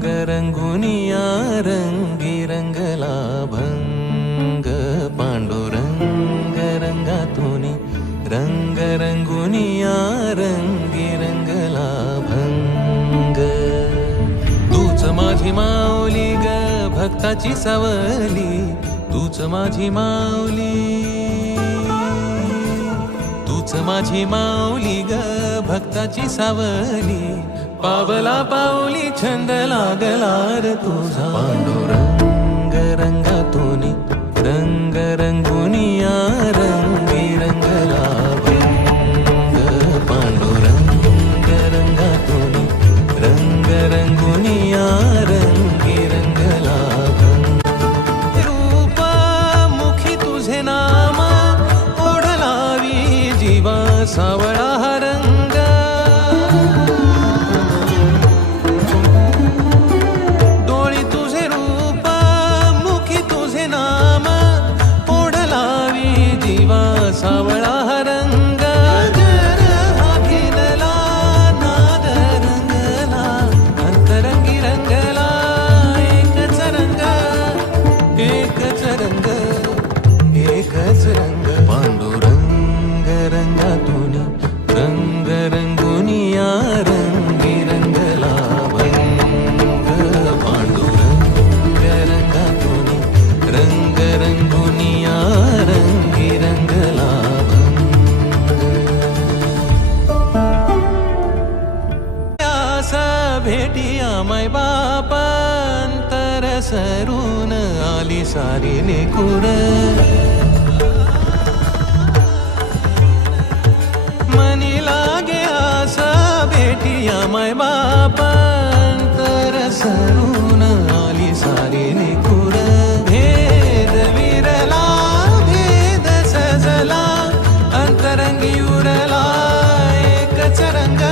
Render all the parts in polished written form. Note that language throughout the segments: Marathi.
रंग रंगुनिया रंगी रंगला भंग पांडुरंग रंगातुनी रंग रंगुनिया रंगी रंगला भंग तूच माझी माऊली ग भक्ताची सावली तूच माझी माऊली तूच माझी माऊली ग भक्ताची सावली पावला पाऊली छंद लागला रे तुझा पांडुरंग रंगातुनी रंग रंगुनिया रंगी रंगला भंग पांडुरंग रंगातुनी रंग रंगुनिया रंगी रंगला भंग रूप मुखी तुझे नाम ओढलावी जीवा सावळा हा रंग डोळी तुझे रूप मुखी तुझे नाम ओढलावी जीवा सावळा हा रंग जर हा घेतला नाद रंगला अंतरंगी रंगला एकच रंग एकच रंग एकच रंग पांडुरंग रंगातुनी रंग रंगुनिया रंगी रंगला भंग पांडुरंग रंगातुनी रंग रंगुनिया रंगी रंगला भंग आसा भेटिया माय बापांतर सरून आली सारी लेकुर मनी लागे आसा भेटिया माय बापांतर सरून आली सारी लेकुर भेद विरला भेद सजला अंतरंगी उरला एकच रंग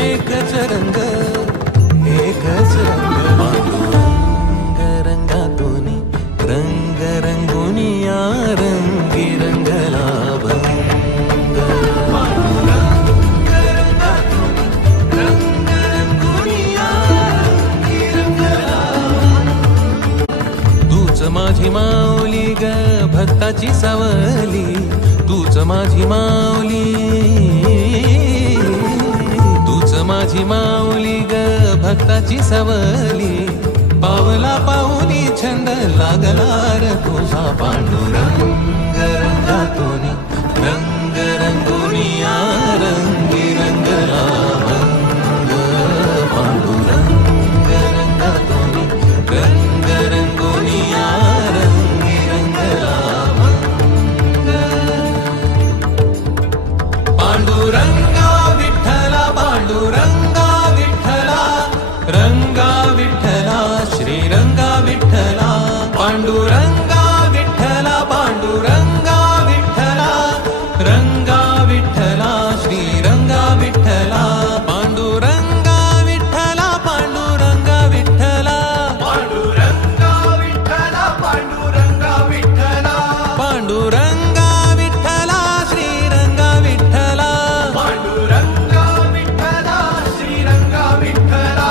एकच रंग एकच रंग पांडुरंग रंगातुनी रंग रंगुनिया रंगी रंगला भंग पांडुरंग रंगातुनी रंग रंगुनिया रंगी रंगला तूच माझी माऊली ग भक्ताची सावली तूच माझी माऊली तूच माझी माऊली ग भक्ताची सावली पावला पाऊली छंद लागला रे तुझा पांडुरंग रंगातुनी रंग रंगुनिया रंगी रंगला भंग पांडुरंग रंगातुनी रंग रंगुनिया रंगी रंगला भंग पांडुरंगा विठ्ठला पांडुरंगा विठ्ठला रंगा विठ्ठला श्रीरंगा विठ्ठला पांडुरंगा विठ्ठला पांडुरंगा विठ्ठला रंगा विठ्ठला श्रीरंगा विठ्ठला पांडुरंगा विठ्ठला पांडुरंगा विठ्ठला पांडुरंगा विठ्ठला पांडुरंगा विठ्ठला पांडुरंगा विठ्ठला श्रीरंगा विठ्ठला पांडुरंगा विठ्ठला श्रीरंगा विठ्ठला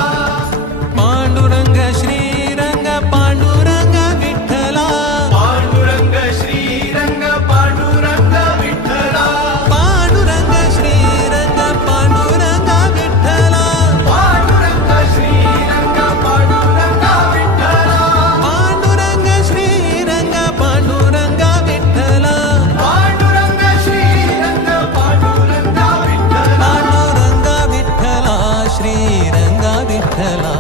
पांडुरंग श्रीरंग पांडुरंग विठ्ठला पांडुरंग श्रीरंग पांडुरंग विठ्ठला पांडुरंग श्रीरंग पांडुरंग विठ्ठला पांडुरंग श्रीरंग पांडुरंग विठ्ठला पांडुरंग श्रीरंग पांडुरंग विठ्ठला पांडुरंग श्रीरंग पांडुरंग विठ्ठला पांडुरंग विठ्ठला श्रीरंग विठ्ठला